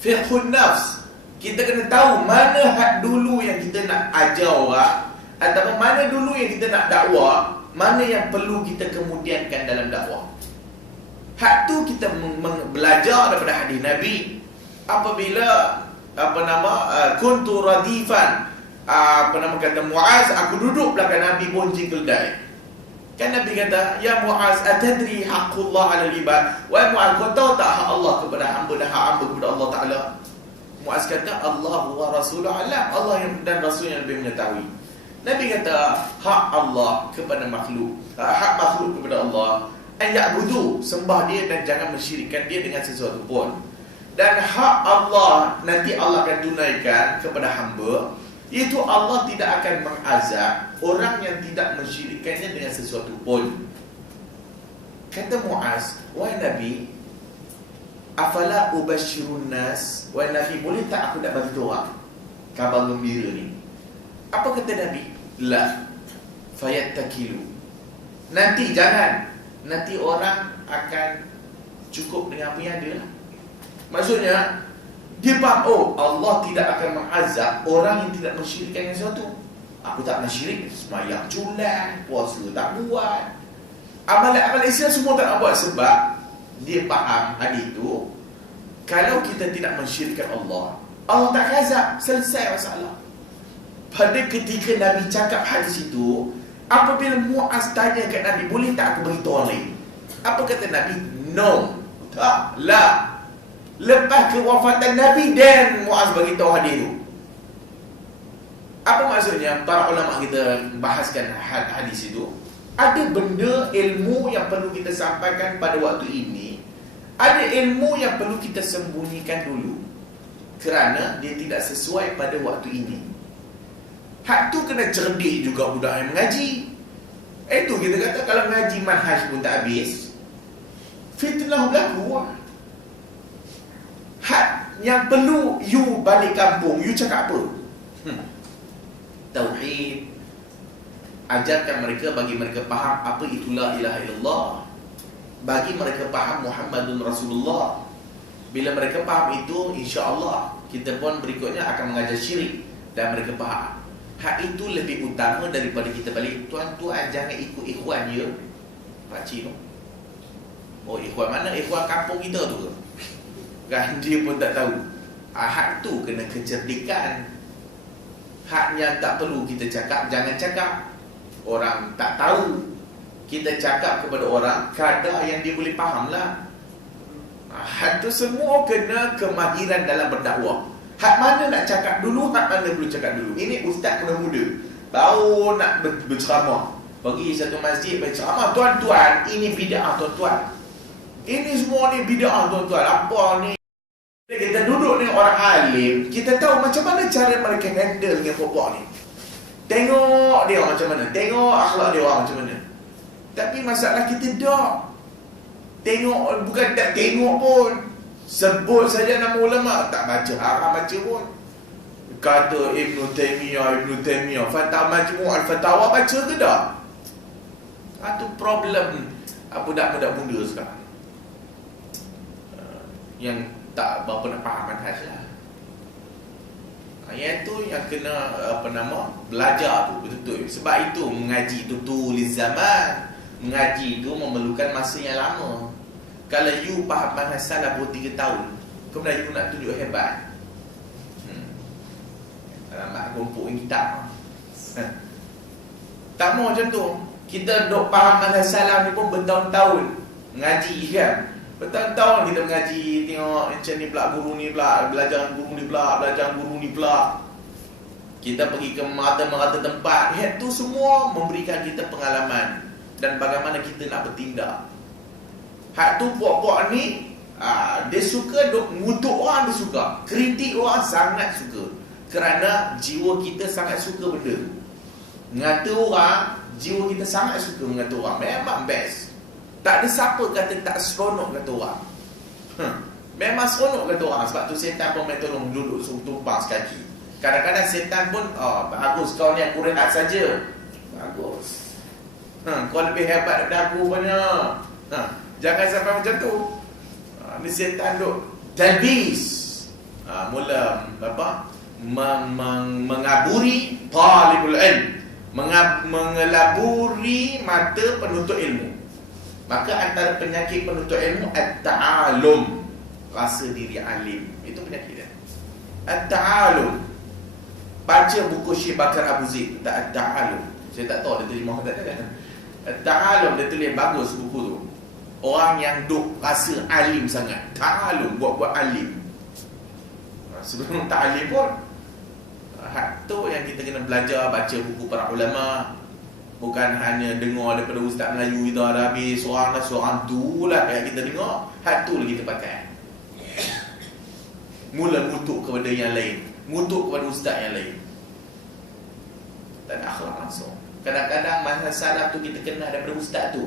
Fiqhun nafs. Kita kena tahu mana hak dulu yang kita nak ajar orang, ataupun mana dulu yang kita nak dakwah, mana yang perlu kita kemudiankan dalam dakwah. Hak tu kita belajar daripada hadis Nabi. Apabila kuntu radifan, kata Muaz, aku duduk belakang Nabi bonceng keledai. Kan Nabi kata, ya Muaz, atadri haqqullah 'alal ibad? Wahai Muaz, kau tahu tak hak Allah kepada hamba dan hak hamba kepada Allah Taala? Muaz kata, Allah wa rasuluhu alam. Allah dan Rasul yang lebih mengetahui. Nabi kata, hak Allah kepada makhluk, hak makhluk kepada Allah, an ya'budu, sembah dia dan jangan mensyirikkan dia dengan sesuatu pun. Dan hak Allah nanti Allah akan tunaikan kepada hamba, itu Allah tidak akan mengazab orang yang tidak mensyirikkannya dengan sesuatu pun. Kata Muaz, wahai Nabi, afala ubashirun nas, wahai Nabi, boleh tak aku nak bagi tahu orang kabar gembira ni? Apa kata Nabi? La fayattakilu, nanti jangan, nanti orang akan cukup dengan apa yang ada lah. Maksudnya dia faham, oh Allah tidak akan mengazab orang yang tidak mensyirikkan dengan sesuatu. Aku tak mensyirik, semayang culang, puasa tak buat, amalan-amalan Islam semua tak nak buat. Sebab dia faham hadis itu, kalau kita tidak mensyirikkan Allah, Allah tak azab, selesai masalah. Pada ketika Nabi cakap hadis itu, apabila Muaz tanya kat Nabi, boleh tak aku beritahu orang lain? Apa kata Nabi? No, tak, la. Lepas kewafatan Nabi dan Muaz beritahu hadis itu. Apa maksudnya? Para ulama kita bahaskan hadis itu, ada benda ilmu yang perlu kita sampaikan pada waktu ini, ada ilmu yang perlu kita sembunyikan dulu kerana dia tidak sesuai pada waktu ini. Hak tu kena cerdik juga budak yang mengaji. Itu kita kata kalau mengaji manhaj pun tak habis, fitnah berlaku. Hak yang perlu you balik kampung, you cakap apa? Tauhid. Ajarkan mereka, bagi mereka faham apa itu la ilaha illallah, bagi mereka faham Muhammadun Rasulullah. Bila mereka faham itu, insya-Allah kita pun berikutnya akan mengajar syirik dan mereka faham. Hak itu lebih utama daripada kita balik, tuan-tuan jangan ikut ikhwan dia. Pakcik tu, oh ikhwan mana? Ikhwan kampung kita tu ke? Kan dia pun tak tahu. Hak tu kena kecerdikan. Hak yang tak perlu kita cakap, jangan cakap. Orang tak tahu, kita cakap kepada orang kadar yang dia boleh faham lah. Hak tu semua kena kemahiran dalam berdakwah. Hak mana nak cakap dulu, hak mana perlu cakap dulu. Ini ustaz muda-muda baru nak berceramah, pergi satu masjid berceramah, tuan-tuan ini bid'ah tuan-tuan, ini semua ni bid'ah tuan-tuan. Apa ni? Kita duduk dengan orang alim, kita tahu macam mana cara mereka handle dengan pokok ni. Tengok dia macam mana, tengok akhlak dia orang macam mana. Tapi masalah kita tak tengok, bukan tak tengok pun, sebut saja nama ulama, tak baca, haram baca pun. Kata Ibn Taymiyah, Fatwa Majmu' Al-Fatawa, baca ke tak? Itu problem budak-budak muda sekarang yang tak berapa nak faham manhaj lah. Yang tu yang kena belajar tu betul-betul. Sebab itu mengaji itu tulis zaman. Mengaji itu memerlukan masa yang lama. Kalau you faham manhaj salah baru 3 tahun, kemudian you nak tunjuk hebat, mak kumpul kitab, tak mau macam tu. Kita duk faham manhaj salah ni pun bertahun-tahun mengaji kan. Bertahun-tahun kita mengaji, tengok macam ni pula guru ni pula, belajar guru ni pula. Kita pergi ke merata-merata tempat. Itu semua memberikan kita pengalaman dan bagaimana kita nak bertindak. Hak tu puak-puak ni, dia suka duk ngutuk orang, dia suka kritik orang, sangat suka. Kerana jiwa kita sangat suka benda tu. Ngata orang, jiwa kita sangat suka mengata orang. Memang best. Tak ada siapa kata tak seronok kata orang. Memang seronok kata orang. Sebab tu setan pun main tolong duduk tumpang sekaki. Kadang-kadang setan pun, bagus kau ni aku rehat saja. Bagus. Kau lebih hebat daripada aku banyak. Jangan sampai macam tu. Ni setan duk talbis. Mula mengaburi talibul ilm, mengelaburi mata penuntut ilmu. Maka antara penyakit penuntut ilmu at-ta'alum, rasa diri alim. Itu penyakit dia. At-ta'alum. Baca buku Syekh Bakar Abu Zaid, at-ta'alum. Saya tak tahu dia terjemah tak ada. At-ta'alum, dia tulis bagus buku tu. Orang yang duk rasa alim sangat, ta'alum, buat-buat alim. Sebelum ta'alim pun, hak tu yang kita kena belajar, baca buku para ulama. Bukan hanya dengar daripada ustaz Melayu kita dah habis seorang tu lah yang kita dengar, hak tu lah kita pakai. Mula ngutuk kepada yang lain, ngutuk kepada ustaz yang lain. Tak ada akhlak langsung. Kadang-kadang manhaj salaf tu kita kenal daripada ustaz tu.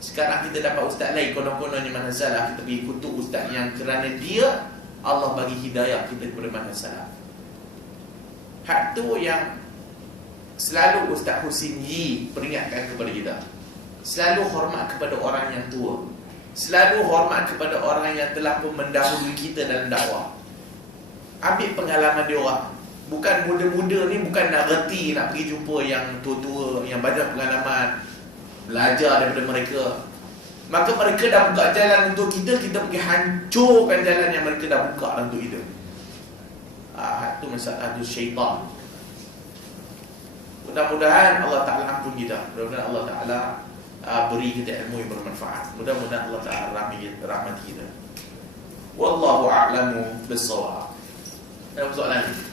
Sekarang kita dapat ustaz lain, konon-kononnya manhaj salaf, kita pergi kutuk ustaz yang kerana dia Allah bagi hidayah kita kepada manhaj salaf. Hak tu yang selalu Ustaz Husin Yi peringatkan kepada kita. Selalu hormat kepada orang yang tua. Selalu hormat kepada orang yang telah pun mendahului kita dalam dakwah. Ambil pengalaman dia orang. Bukan muda-muda ni bukan nak reti nak pergi jumpa yang tua-tua, yang banyak pengalaman, belajar daripada mereka. Maka mereka dah buka jalan untuk kita, kita pergi hancurkan jalan yang mereka dah buka untuk kita. Itu masalah tu syaitan. Mudah-mudahan Allah Ta'ala ampun kita. Mudah-mudahan Allah Ta'ala beri kita ilmu yang bermanfaat. Mudah-mudahan Allah Ta'ala rahmati kita. Wallahu a'lamu bis-shawab. Ada soalan lagi?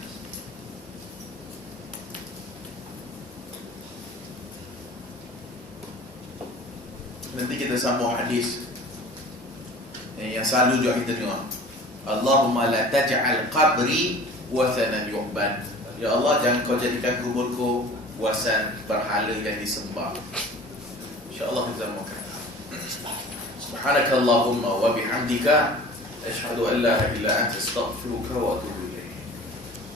Nanti kita sambung hadis yang selalu juga kita dengar. Allahumma la taj'al qabri wathanan yu'ban. Ya Allah, jangan kau jadikan kuburku wasan berhala yang disembah. InsyaAllah kita makan. Subhanakallahumma wa bihamdika, asyhadu an la ilaha illa anta, astaghfiruka wa atubu ilaik.